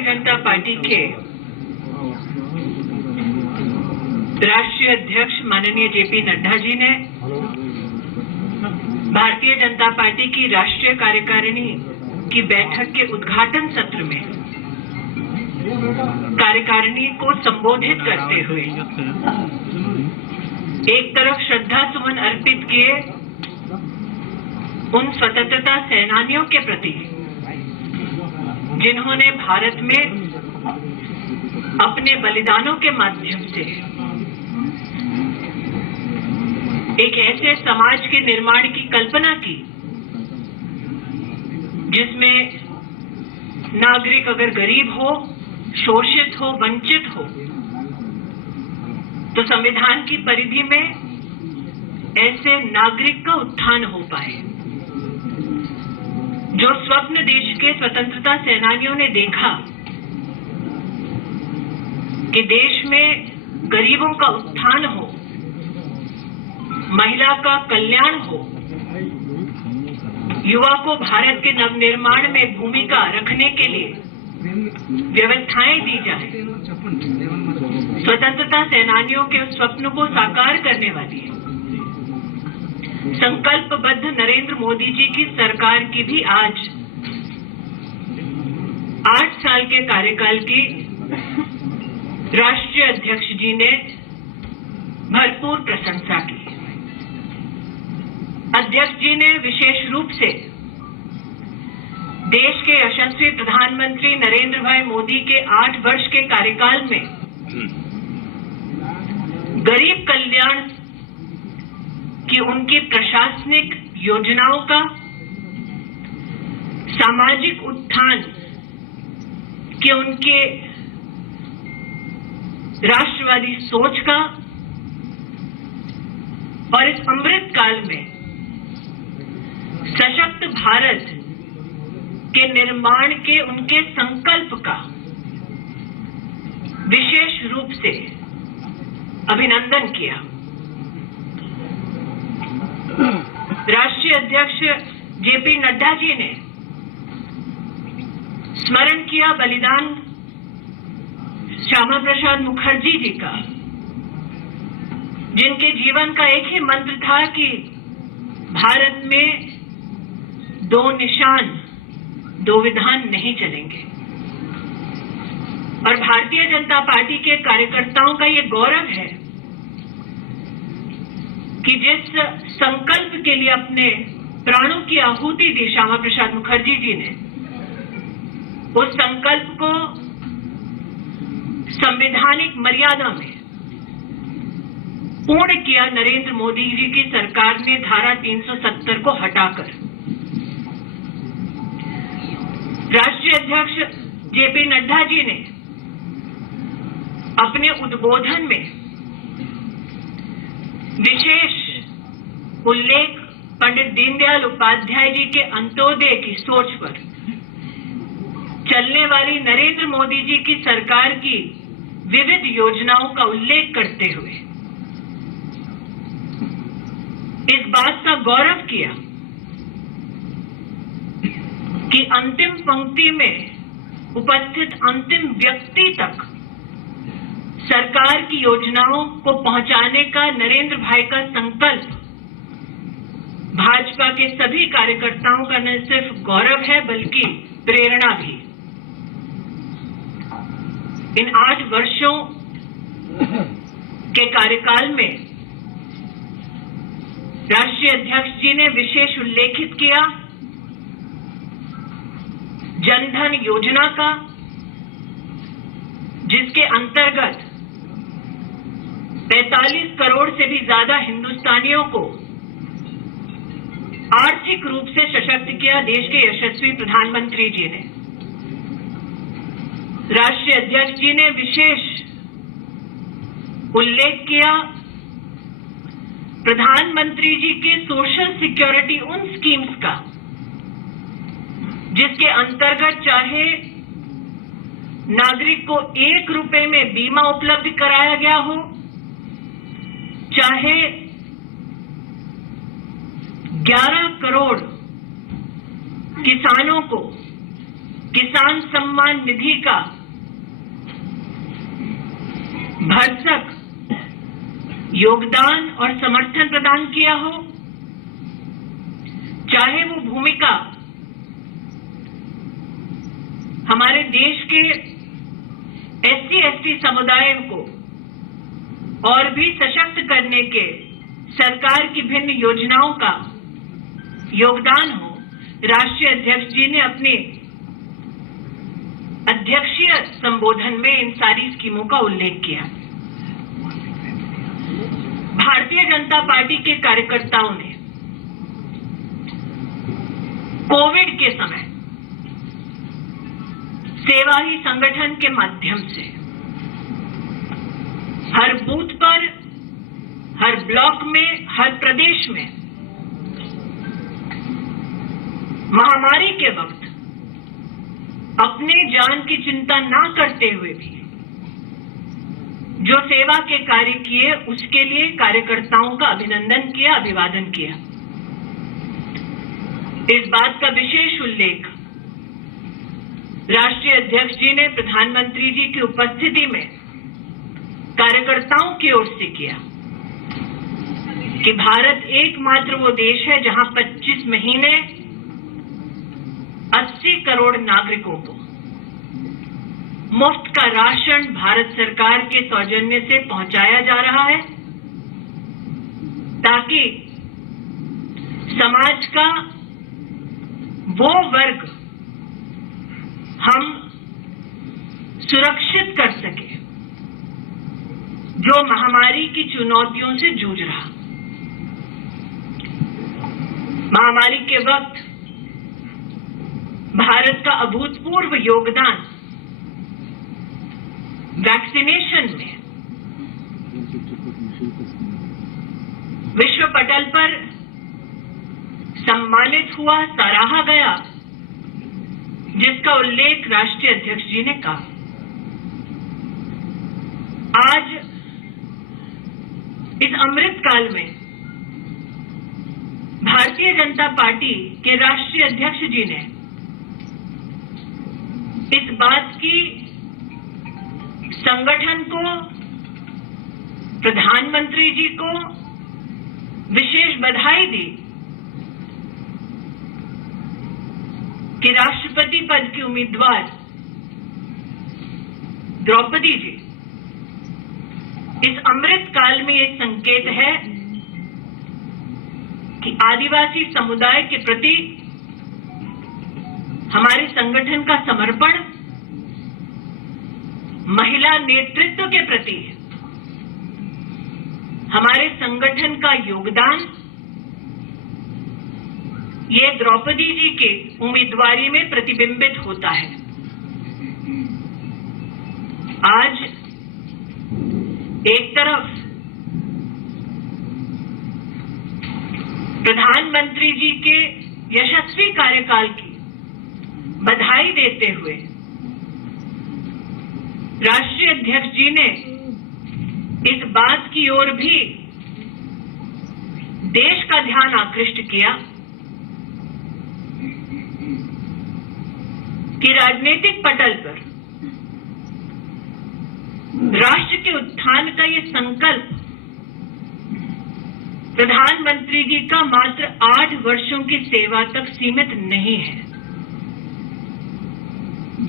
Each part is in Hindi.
भारतीय जनता पार्टी के राष्ट्रीय अध्यक्ष माननीय जेपी नड्डा जी ने भारतीय जनता पार्टी की राष्ट्रीय कार्यकारिणी की बैठक के उद्घाटन सत्र में कार्यकारिणी को संबोधित करते हुए एक तरफ श्रद्धा सुमन अर्पित किए उन स्वतंत्रता सेनानियों के प्रति जिन्होंने भारत में अपने बलिदानों के माध्यम से एक ऐसे समाज के निर्माण की कल्पना की जिसमें नागरिक अगर गरीब हो, शोषित हो, वंचित हो तो संविधान की परिधि में ऐसे नागरिक का उत्थान हो पाए। जो स्वप्न देश के स्वतंत्रता सेनानियों ने देखा कि देश में गरीबों का उत्थान हो, महिला का कल्याण हो, युवा को भारत के नवनिर्माण में भूमिका रखने के लिए व्यवस्थाएं दी जाए, स्वतंत्रता सेनानियों के उस स्वप्न को साकार करने वाली है संकल्पबद्ध नरेंद्र मोदी जी की सरकार की भी आज 8 साल के कार्यकाल की राष्ट्रीय अध्यक्ष जी ने भरपूर प्रशंसा की। अध्यक्ष जी ने विशेष रूप से देश के यशस्वी प्रधानमंत्री नरेंद्र भाई मोदी के 8 वर्ष के कार्यकाल में गरीब कल्याण की उनकी प्रशासनिक योजनाओं का, सामाजिक उत्थान के उनके राष्ट्रवादी सोच का और इस अमृत काल में सशक्त भारत के निर्माण के उनके संकल्प का विशेष रूप से अभिनंदन किया। राष्ट्रीय अध्यक्ष जेपी नड्डा जी ने स्मरण किया बलिदान श्यामा प्रसाद मुखर्जी जी का, जिनके जीवन का एक ही मंत्र था कि भारत में 2 निशान 2 विधान नहीं चलेंगे। और भारतीय जनता पार्टी के कार्यकर्ताओं का ये गौरव है कि जिस संकल्प के लिए अपने प्राणों की आहुति दी श्यामा प्रसाद मुखर्जी जी ने, उस संकल्प को संवैधानिक मर्यादा में पूर्ण किया नरेंद्र मोदी जी की सरकार ने धारा 370 को हटाकर। राष्ट्रीय अध्यक्ष जेपी नड्डा जी ने अपने उद्बोधन में विशेष उल्लेख पंडित दीनदयाल उपाध्याय जी के अंत्योदय की सोच पर चलने वाली नरेंद्र मोदी जी की सरकार की विविध योजनाओं का उल्लेख करते हुए इस बात का गौरव किया कि अंतिम पंक्ति में उपस्थित अंतिम व्यक्ति तक सरकार की योजनाओं को पहुंचाने का नरेंद्र भाई का संकल्प भाजपा के सभी कार्यकर्ताओं का न सिर्फ गौरव है बल्कि प्रेरणा भी। इन 8 वर्षों के कार्यकाल में राष्ट्रीय अध्यक्ष जी ने विशेष उल्लेखित किया जनधन योजना का, जिसके अंतर्गत 45 करोड़ से भी ज्यादा हिंदुस्तानियों को आर्थिक रूप से सशक्त किया देश के यशस्वी प्रधानमंत्री जी ने। राष्ट्रीय अध्यक्ष जी ने विशेष उल्लेख किया प्रधानमंत्री जी के सोशल सिक्योरिटी उन स्कीम्स का जिसके अंतर्गत चाहे नागरिक को 1 रुपए में बीमा उपलब्ध कराया गया हो, चाहे 11 करोड़ किसानों को किसान सम्मान निधि का भरसक योगदान और समर्थन प्रदान किया हो, चाहे वो भूमिका हमारे देश के SC/ST समुदाय को और भी सशक्त करने के सरकार की भिन्न योजनाओं का योगदान हो, राष्ट्रीय अध्यक्ष जी ने अपने अध्यक्षीय संबोधन में इन सारी स्कीमों का उल्लेख किया। भारतीय जनता पार्टी के कार्यकर्ताओं ने कोविड के समय सेवा ही संगठन के माध्यम से हर बूथ पर, हर ब्लॉक में, हर प्रदेश में महामारी के वक्त अपने जान की चिंता ना करते हुए भी जो सेवा के कार्य किए, उसके लिए कार्यकर्ताओं का अभिनंदन किया, अभिवादन किया। इस बात का विशेष उल्लेख राष्ट्रीय अध्यक्ष जी ने प्रधानमंत्री जी की उपस्थिति में कार्यकर्ताओं की ओर से किया कि भारत एकमात्र वो देश है जहां 25 महीने 80 करोड़ नागरिकों को मुफ्त का राशन भारत सरकार के सौजन्य से पहुंचाया जा रहा है, ताकि समाज का वो वर्ग हम सुरक्षित कर सके जो महामारी की चुनौतियों से जूझ रहा। महामारी के वक्त भारत का अभूतपूर्व योगदान वैक्सीनेशन में विश्व पटल पर सम्मानित हुआ, सराहा गया, जिसका उल्लेख राष्ट्रीय अध्यक्ष जी ने कहा। आज इस अमृत काल में भारतीय जनता पार्टी के राष्ट्रीय अध्यक्ष जी ने इस बात की संगठन को, प्रधानमंत्री जी को विशेष बधाई दी कि राष्ट्रपति पद की उम्मीदवार द्रौपदी जी इस अमृत काल में एक संकेत है कि आदिवासी समुदाय के प्रति हमारे संगठन का समर्पण, महिला नेतृत्व के प्रति हमारे संगठन का योगदान, ये द्रौपदी जी की उम्मीदवारी में प्रतिबिंबित होता है। आज एक तरफ प्रधानमंत्री जी के यशस्वी कार्यकाल की बधाई देते हुए राष्ट्रीय अध्यक्ष जी ने इस बात की ओर भी देश का ध्यान आकृष्ट किया कि राजनीतिक पटल पर राष्ट्र के उत्थान का ये संकल्प प्रधानमंत्री जी का मात्र 8 वर्षों की सेवा तक सीमित नहीं है।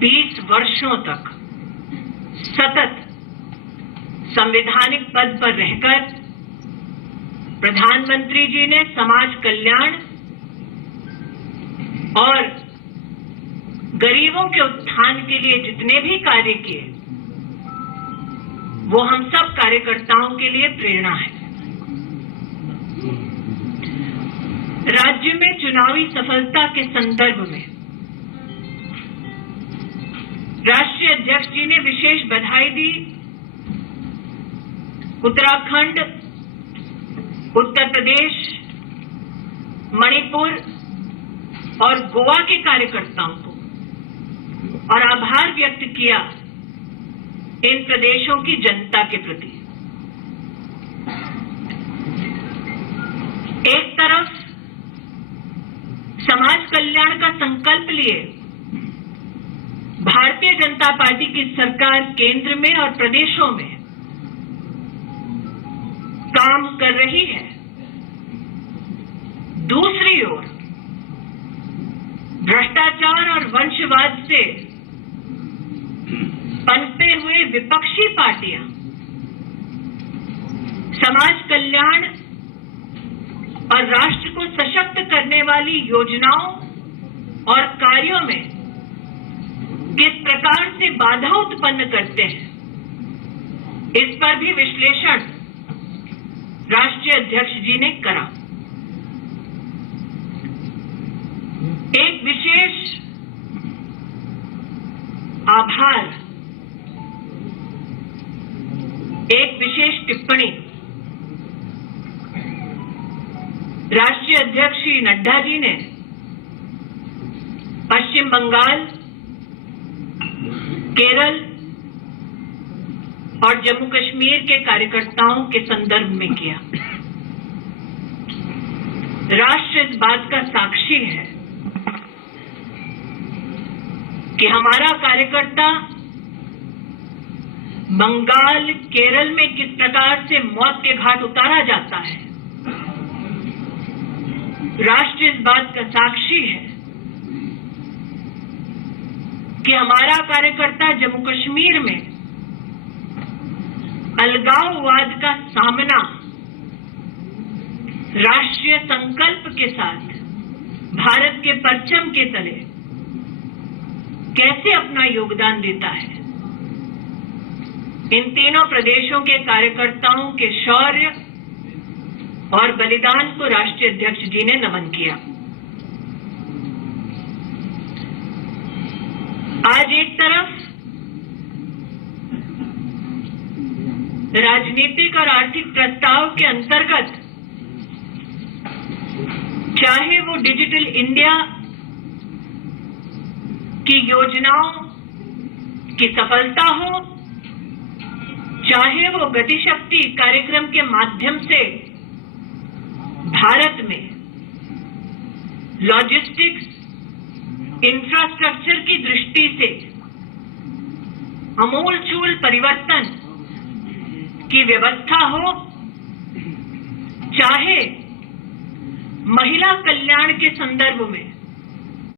20 वर्षों तक सतत संवैधानिक पद पर रहकर प्रधानमंत्री जी ने समाज कल्याण और गरीबों के उत्थान के लिए जितने भी कार्य किए, वो हम सब कार्यकर्ताओं के लिए प्रेरणा है। राज्य में चुनावी सफलता के संदर्भ में राष्ट्रीय अध्यक्ष जी ने विशेष बधाई दी उत्तराखंड, उत्तर प्रदेश, मणिपुर और गोवा के कार्यकर्ताओं को और आभार व्यक्त किया इन प्रदेशों की जनता के प्रति। एक तरफ समाज कल्याण का संकल्प लिए भारतीय जनता पार्टी की सरकार केंद्र में और प्रदेशों में काम कर रही है। दूसरी ओर भ्रष्टाचार और वंशवाद से पनपे हुए विपक्षी पार्टियां समाज कल्याण और राष्ट्र को सशक्त करने वाली योजनाओं और कार्यों में किस प्रकार से बाधा उत्पन्न करते हैं, इस पर भी विश्लेषण राष्ट्रीय अध्यक्ष जी ने करा। एक विशेष आभार, एक विशेष टिप्पणी राष्ट्रीय अध्यक्ष श्री नड्डा जी ने पश्चिम बंगाल, केरल और जम्मू कश्मीर के कार्यकर्ताओं के संदर्भ में किया। राष्ट्र इस बात का साक्षी है कि हमारा कार्यकर्ता बंगाल, केरल में किस प्रकार से मौत के घाट उतारा जाता है। राष्ट्र इस बात का साक्षी है कि हमारा कार्यकर्ता जम्मू कश्मीर में अलगाववाद का सामना राष्ट्रीय संकल्प के साथ भारत के परचम के तले कैसे अपना योगदान देता है। इन तीनों प्रदेशों के कार्यकर्ताओं के शौर्य और बलिदान को राष्ट्रीय अध्यक्ष जी ने नमन किया। आज एक तरफ राजनीतिक और आर्थिक प्रस्ताव के अंतर्गत चाहे वो डिजिटल इंडिया की योजनाओं की सफलता हो, चाहे वो गतिशक्ति कार्यक्रम के माध्यम से भारत में लॉजिस्टिक्स इंफ्रास्ट्रक्चर की दृष्टि से अमूलचूल परिवर्तन की व्यवस्था हो, चाहे महिला कल्याण के संदर्भ में